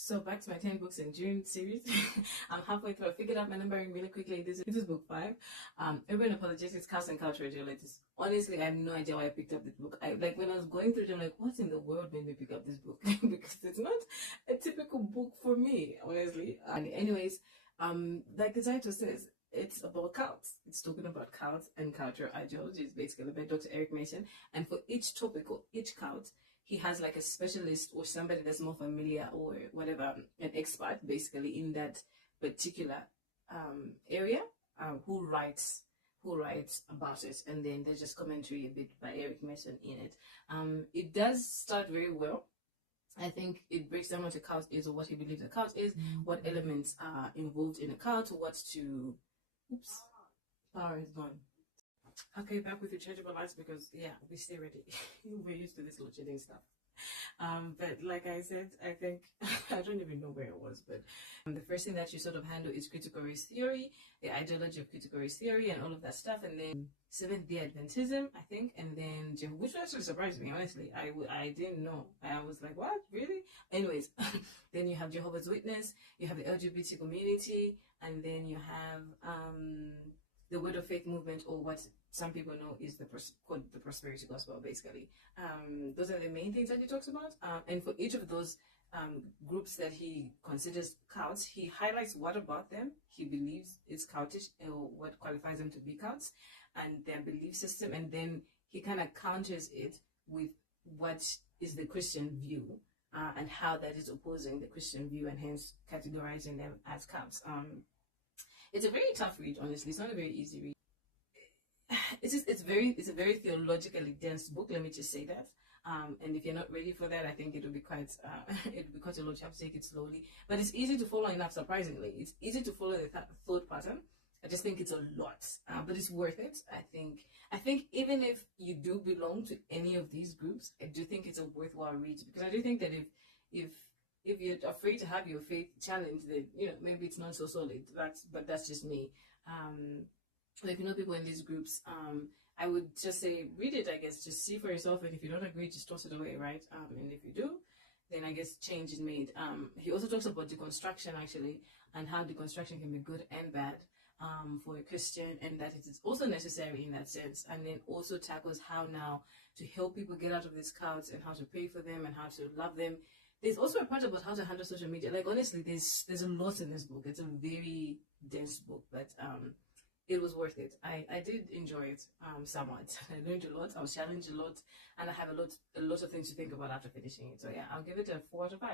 So back to my 10 books in June series. I'm halfway through. I figured out my numbering really quickly. This is book 5. Urban Apologetics, Chaos and Cultural Ideologies. Honestly, I have no idea why I picked up this book. When I was going through it, I'm like, what in the world made me pick up this book? Because it's not a typical book for me, honestly. And anyways, like the title says, it's about cults. It's talking about cults and cultural ideologies, basically, by Dr. Eric Mason. And for each topic or each cult, he has like a specialist or somebody that's more familiar or whatever, an expert basically in that particular area, who writes about it, and then there's just commentary a bit by Eric Mason in it. It does start very well. I think it breaks down what a cult is, or what he believes a cult is, what elements are involved in a cult, what to... Oops, power is gone. Okay, back with the changeable lights because yeah, we stay ready. We're used to this load shedding stuff. But like I said, I think I don't even know where it was, but the first thing that you sort of handle is critical race theory, the ideology of critical race theory, and all of that stuff, and then Seventh-day Adventism, I think, and then which actually surprised me, honestly. I didn't know. I was like, what, really? Anyways, then you have Jehovah's Witness, you have the LGBT community, and then you have the Word of Faith movement, or what some people know is called the prosperity gospel, basically. Those are the main things that he talks about. And for each of those groups that he considers cults, he highlights what about them he believes is cultish, or what qualifies them to be cults, and their belief system. And then he kind of counters it with what is the Christian view, and how that is opposing the Christian view, and hence categorizing them as cults. It's a very tough read, honestly. It's not a very easy read. It's a very theologically dense book. Let me just say that. And if you're not ready for that, I think it'll be quite a lot. You have to take it slowly, but it's easy to follow enough. Surprisingly, it's easy to follow the thought pattern. I just think it's a lot, but it's worth it. I think even if you do belong to any of these groups, I do think it's a worthwhile read, because I do think that if you're afraid to have your faith challenged, then maybe it's not so solid. But that's just me. But if you know people in these groups, I would just say read it. I guess just see for yourself, and if you don't agree, just toss it away, right? And if you do, then I guess change is made. He also talks about deconstruction, actually, and how deconstruction can be good and bad for a Christian, and that it is also necessary in that sense. And then also tackles how now to help people get out of these cults, and how to pray for them, and how to love them. There's also a part about how to handle social media. Like, honestly, there's a lot in this book. It's a very dense book, but it was worth it. I did enjoy it somewhat. I learned a lot. I was challenged a lot, and I have a lot of things to think about after finishing it. So yeah, I'll give it a 4 out of 5.